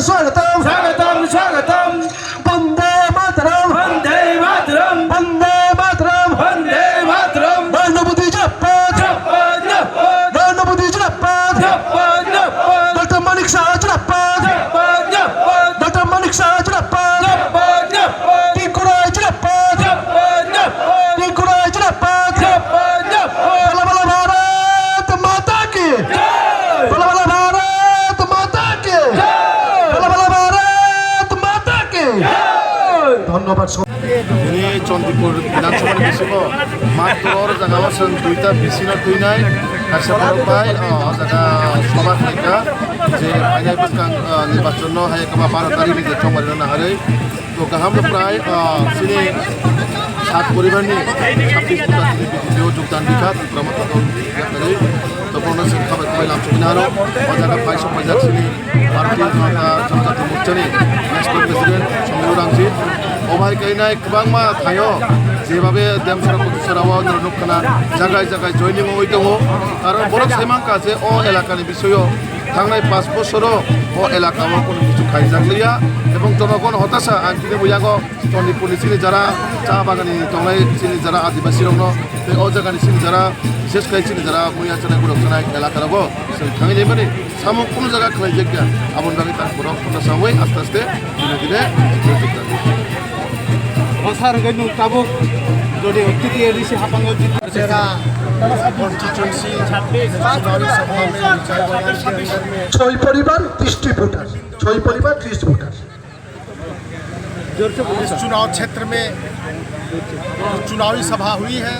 स्वागतम स्वागतम स्वागतम वंदे मातरम वंदे मातरम वंदे मातरम वंदे मातरम नरेंद्र मोदी जिंदाबाद जिंदाबाद जिंदाबाद नरेंद्र मोदी जिंदाबाद जिंदाबाद जिंदाबाद डॉक्टर मानिक शाह जिंदाबाद जिंदाबाद जिंदाबाद डॉक्टर मानिक शाह जिंदाबाद जिंदाबाद जिंदाबाद त्रिपुरा जिंदाबाद जिंदाबाद जिंदाबाद त्रिपुरा जिंदाबाद जिंदाबाद जिंदाबाद बला बला भारत माता की जय बला बला भारत माता की जय बला बला भारत माता की जय ধন্যবাদ। ini চন্দ্রপুর বিধানসভা নির্বাচন মাত্র জায়গা আছেন দুইটা বিসিনা দুই নাই কাছে পাই জায়গা সভা থাকা যে ফাইনাল নির্বাচন হাই কমা 12 তারিখে যে চমারি না হারে তো গাহাম প্রায় সিনে 7 পরিবারনি 26 ফুটা বিজেপিও যোগদান দিখা প্রমত করে তো কোনসি খাবার কইলাম চুনারো জায়গা 550 সিনে ভারতীয় জনতা মোর্চানি ন্যাশনাল প্রেসিডেন্ট সমীর রাংজি অভাই কাইনাই গোबांमा थायो जेबाबे देमसरा कुसरावा नरनुखना जागाय जागाय जयनिं हय दङ आरो बरक सेमांका जे अ एलाकानि बिषयो थांनाय 5 बोसोराव अ एलाकाव कोनो किछु खायजागलिया এবং জনগণ হতাশা আনকিনে বয়াগো চন্দ্রপুরনি সিনি যারা চা বাগানি তংলাই সিনি যারা আদিবাসী রং তে অ জায়গানি সিনি যারা বিশেষ করে সিনি যারা মুয়া চানাই গুরক চানাই এলাকারাবো সেই থাঙিলে মানে সামো কোন জায়গা খাই জায়গা আবন বাকি তার বড় কথা সামই আস্তে আস্তে দিনে দিনে যোগদান Pasar ganu tabuk jadi অতিথি এডিসি হাপাঙ্গল तेरा कॉन्स्टिट्यूंसी 26 सभा में चाईबागान के अंदर में 6 परिवार 30 वोटर 6 परिवार 30 वोटर इस चुनाव क्षेत्र में चुनावी सभा हुई है।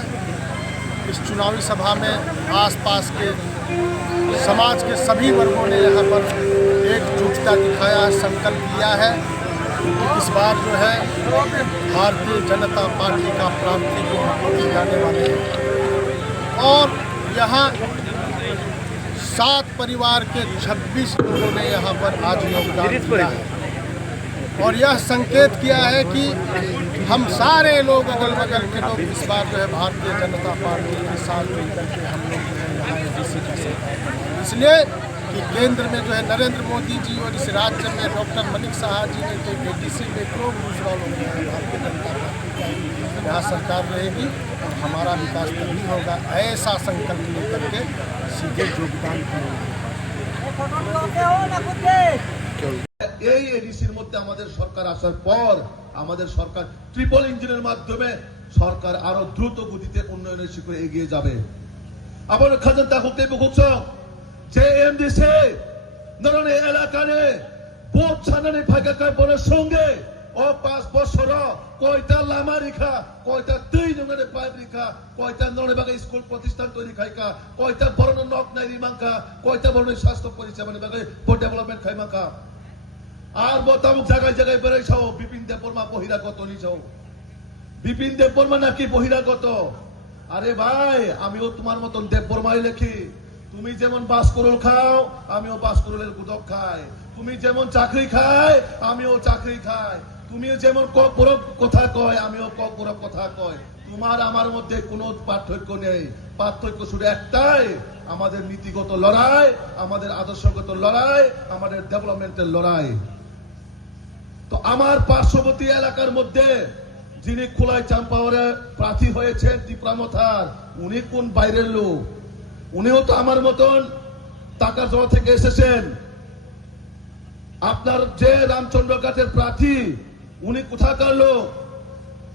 इस चुनावी सभा में आसपास के समाज के सभी वर्गों ने यहाँ पर एकजुटता दिखाया, संकल्प लिया है। इस बार जो है भारतीय जनता पार्टी का प्रार्थी को वोट जाने वाले हैं और यहाँ 7 परिवार के 26 लोगों ने यहाँ पर आज योगदान दिया है और यह संकेत किया है कि हम सारे लोग अगल बगल के लोग इस बार जो है भारतीय जनता पार्टी के साथ मिलकर के हम लोग जो है यहाँ एडीसी का सकते इसलिए कि केंद्र में जो है नरेंद्र मोदी जी और इस राज्य में डॉक्टर मानिक शाह जी ने जो एडीसी में लोग दूसरा लोग भारतीय जनता पार्टी यहाँ सरकार रहेगी और हमारा विकास तभी होगा। ऐसा संकल्प लेकर के सीधे योगदान करेंगे। এই এডিসির মধ্যে আমাদের সরকার আসার পর আমাদের সরকার ট্রিপল ইঞ্জিনের মাধ্যমে সরকার আরো দ্রুত গতিতে উন্নয়নের শিখরে এগিয়ে যাবে। আবার খাজনতা হতে বুঝছো যে এমডিসি নরনে এলাকানে ভোট ছানানি ভাগাকার বনের সঙ্গে ও 5 বছর কয়টা লামা রেখা কয়টা দুই নঙ্গনে পাইপ রেখা কয়টা নরনে বাগা স্কুল প্রতিষ্ঠান তৈরি খাইকা কয়টা বড় নক নাই রিমাঙ্কা কয়টা বড় স্বাস্থ্য পরিষেবা বাগা ফর ডেভেলপমেন্ট খাইমাকা আর বতামুক জায়গায় জায়গায় বেড়াই ছাও বিপিন দেববর্মা বহিরাগত নিছাও বিপিন দেববর্মা নাকি বহিরাগত। আরে ভাই আমিও তোমার মতন দেববর্মাই লেখি। তুমি যেমন বাসকরল খাও আমিও বাসকরলের গুদক খাই, তুমি যেমন চাকরি খাই আমিও চাকরি খাই, তুমি যেমন কক বরক কথা কয় আমিও কক বরক কথা কয়। তোমার আমার মধ্যে কোনো পার্থক্য নেই, পার্থক্য শুধু একটাই, আমাদের নীতিগত লড়াই, আমাদের আদর্শগত লড়াই, আমাদের ডেভেলপমেন্টের লড়াই। তো আমার পার্শ্ববর্তী এলাকার মধ্যে যিনি খোলাই চাম্পাওয়ারে প্রার্থী হয়েছেন টিপ্রামথার, উনি কোন বাইরের লোক? উনিও তো আমার মতন টাকার জমা থেকে এসেছেন। আপনার যে রামচন্দ্রঘাটের প্রার্থী উনি কোথাকার লোক?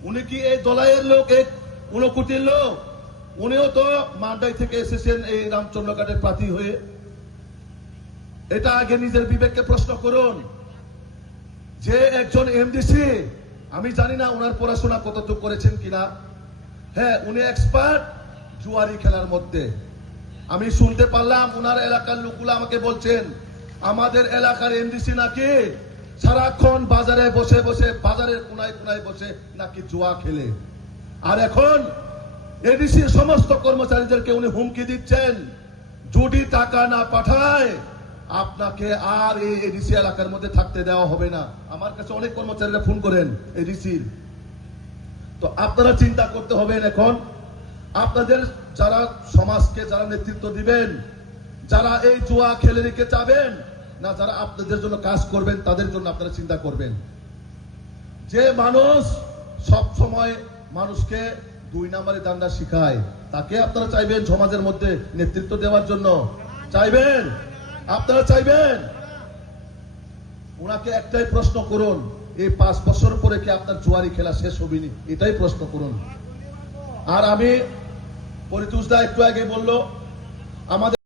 উনি কি এই দলাইয়ের লোক, এক ঊনকোটির লোক? উনিও তো মান্ডাই থেকে এসেছেন এই রামচন্দ্রঘাটের প্রার্থী হয়ে। এটা আগে নিজের বিবেককে প্রশ্ন করুন। যে একজন এমডিসি, আমি জানি না ওনার পড়াশোনা কতটুকু করেছেন কিনা, হ্যাঁ উনি এক্সপার্ট জুয়ারি খেলার মধ্যে। আমি শুনতে পারলাম ওনার এলাকার লোকগুলো আমাকে বলছেন আমাদের এলাকার এমডিসি নাকি সারাক্ষণ বাজারে বসে বসে বাজারের কোনায় কোনায় বসে নাকি জুয়া খেলে। আর এখন এডিসির সমস্ত কর্মচারীদেরকে উনি হুমকি দিচ্ছেন যদি টাকা না পাঠায় আপনাকে আর এই এডিসি এলাকার মধ্যে থাকতে দেওয়া হবে না। আমার কাছে অনেক কর্মচারীরা ফোন করেন এডিসির। তো আপনারা চিন্তা করতে হবেন এখন আপনাদের যারা সমাজকে যারা নেতৃত্ব দিবেন, যারা এই জুয়া খেলে রেখে যাবেন, না যারা আপনাদের জন্য কাজ করবেন তাদের জন্য আপনারা চিন্তা করবেন? যে মানুষ সব সময় মানুষকে 2 নম্বরে দান্ডা শিখায়, তাকে আপনারা চাইবেন সমাজের মধ্যে নেতৃত্ব দেওয়ার জন্য? চাইবেন? আপনারা চাইবেন? ওনাকে একটাই প্রশ্ন করুন, এই 5 বছর পরে কি আপনার জুয়ারি খেলা শেষ হবে নি? এটাই প্রশ্ন করুন। আর আমি পরিতোষ দা একটু আগে বলল আমাদের